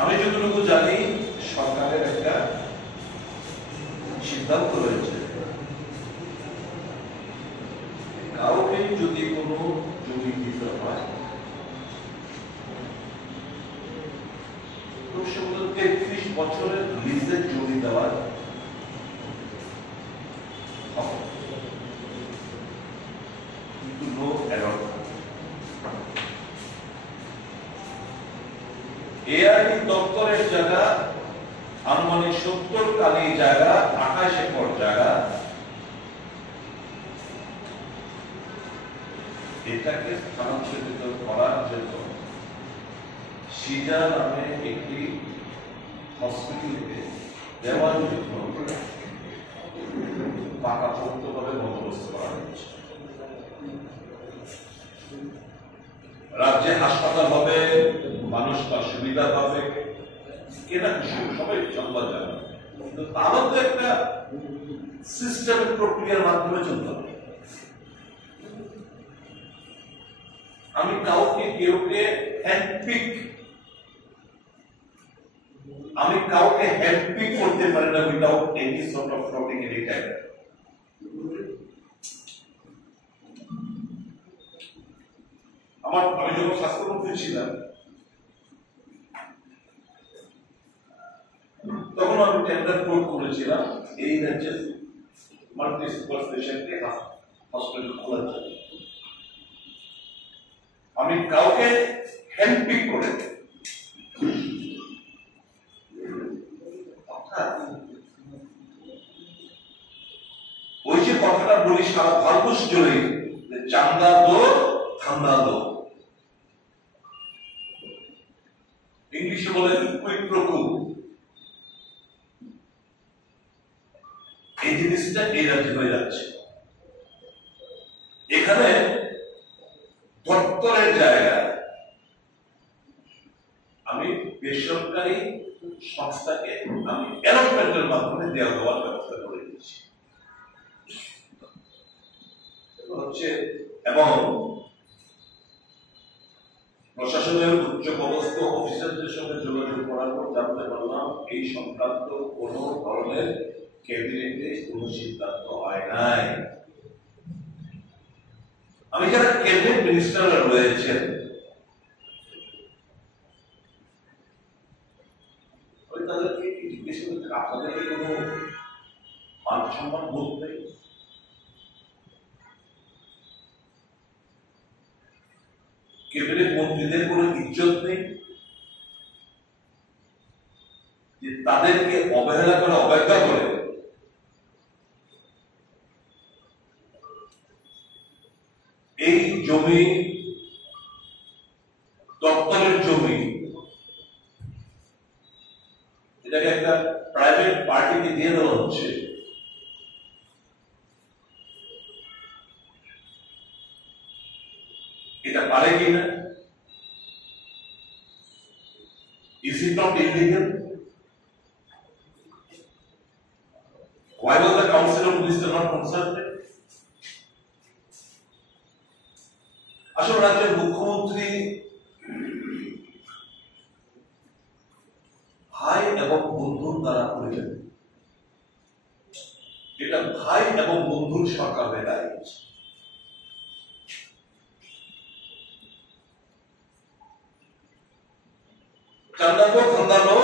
আমি যতটুকু জানি সরকারের একটা সিদ্ধান্ত রয়েছে, কাউকে যদি কোনো জমি দিতে হয় তো সেগুলো 33 বছরের লিজের জমি দেওয়ার কিন্তু নো অ্যাডাল্ট এআরডি দপ্তরের জায়গা আনুমানিক 70 কালি জায়গা, 28 একর জায়গা, এটাকে স্থানান্তরিত করার জন্য সিজা নামে একটি হসপিটালকে দেওয়ার জন্য পাকাপোক্তভাবে বন্দোবস্ত করা হয়েছে। রাজ্যে হাসপাতাল হবে, মানুষ তার সুবিধা পাবে, কেনা সবাই চলবা যাবে, কিন্তু তারও তো একটা সিস্টেমের প্রক্রিয়ার মাধ্যমে চলতে হবে। আমি কাউকে হ্যান্ডপিক করতে পারি না without any sort of frauding any type. আমি যখন স্বাস্থ্যমন্ত্রী ছিলাম তখন আমি টেন্ডার কোড করেছিলাম এই রাজ্যের মাল্টি সুপার স্পেশালিটি হসপিটাল খোলার জন্য। আমি কাউকে হ্যান্ডপিক করে ওই যে কথাটা বলি সারা ভারতবর্ষ জুড়ে, চান্দা দো ঠান্ডা দো, ইংলিশে বলে কুইক প্রো কো, এই জিনিসটা এই রাজ্যে হয়ে যাচ্ছে। এখানে দপ্তরের জায়গা আমি বেসরকারি সংস্থাকে আমি অ্যালটমেন্টের মাধ্যমে দেওয়ার ব্যবস্থা করে দিচ্ছি হচ্ছে। এবং প্রশাসনের উচ্চপদস্থ অফিসারদের সঙ্গে যোগাযোগ করার পর জানতে পারলাম এই সংক্রান্ত কোন ধরনের ক্যাবিনেটে কোন সিদ্ধান্ত হয় নাই। আমি যারা ক্যাবিনেট মিনিস্টাররা রয়েছেন তাদেরকে জিজ্ঞেস করতে, আপনাদের কি কোনো মান সম্মান বোধ নেই? ক্যাবিনেট মন্ত্রীদের কোনো ইজ্জত নেই যে তাদেরকে অবহেলা করে অবজ্ঞা করে এই জমি দপ্তরের জমি এটাকে একটা প্রাইভেট পার্টিকে দিয়ে দেওয়া হচ্ছে। এটা পারে কিনা? Is it not illegal? Why was the Council of Ministers not consulted? আসলে রাজ্যের মুখ্যমন্ত্রী ভাই এবং বন্ধুর দ্বারা পরিচালিত, এটা ভাই এবং বন্ধুর সরকার হয়ে দাঁড়িয়েছে। চান্দা দো ঠান্ডা দো